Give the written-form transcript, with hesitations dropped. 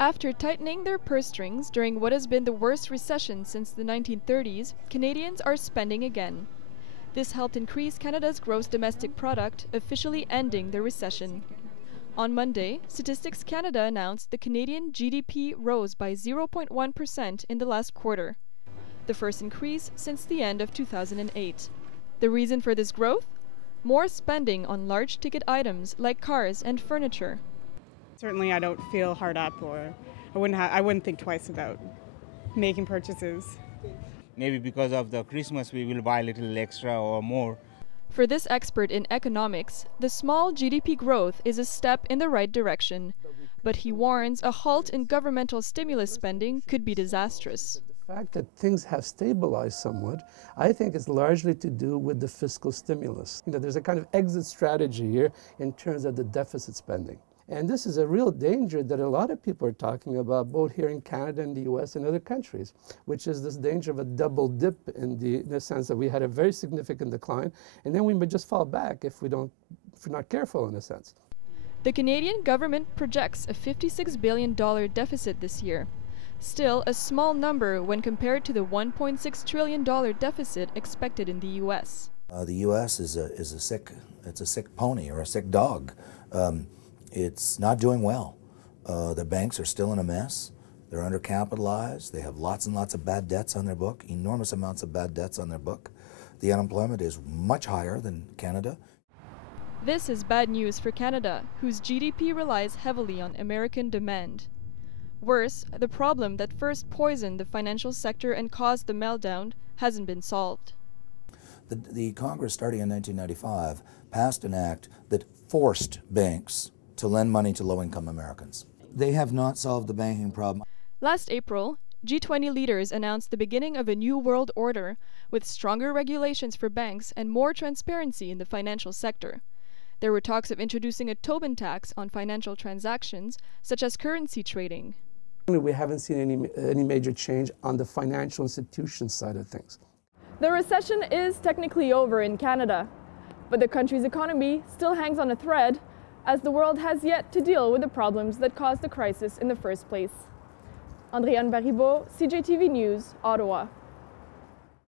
After tightening their purse strings during what has been the worst recession since the 1930s, Canadians are spending again. This helped increase Canada's gross domestic product, officially ending the recession. On Monday, Statistics Canada announced the Canadian GDP rose by 0.1% in the last quarter, the first increase since the end of 2008. The reason for this growth? More spending on large ticket items like cars and furniture. Certainly I don't feel hard up, or I wouldn't think twice about making purchases. Maybe because of the Christmas we will buy a little extra or more. For this expert in economics, the small GDP growth is a step in the right direction, but he warns a halt in governmental stimulus spending could be disastrous. The fact that things have stabilized somewhat, I think, is largely to do with the fiscal stimulus. There's a kind of exit strategy here in terms of the deficit spending. And this is a real danger that a lot of people are talking about, both here in Canada and the US and other countries, which is this danger of a double dip in the sense that we had a very significant decline, and then we may just fall back if we're not careful, in a sense. The Canadian government projects a $56 billion deficit this year. Still a small number when compared to the $1.6 trillion deficit expected in the US. The US is a sick pony or a sick dog. It's not doing well. The banks are still in a mess. They're undercapitalized. They have lots and lots of bad debts on their book, enormous amounts of bad debts on their book. The unemployment is much higher than Canada. This is bad news for Canada, whose GDP relies heavily on American demand. Worse, the problem that first poisoned the financial sector and caused the meltdown hasn't been solved. The Congress, starting in 1995, passed an act that forced banks to lend money to low-income Americans. They have not solved the banking problem. Last April, G20 leaders announced the beginning of a new world order with stronger regulations for banks and more transparency in the financial sector. There were talks of introducing a Tobin tax on financial transactions, such as currency trading. We haven't seen any major change on the financial institution side of things. The recession is technically over in Canada, but the country's economy still hangs on a thread, as the world has yet to deal with the problems that caused the crisis in the first place. Andréane Baribeau, CJTV News, Ottawa.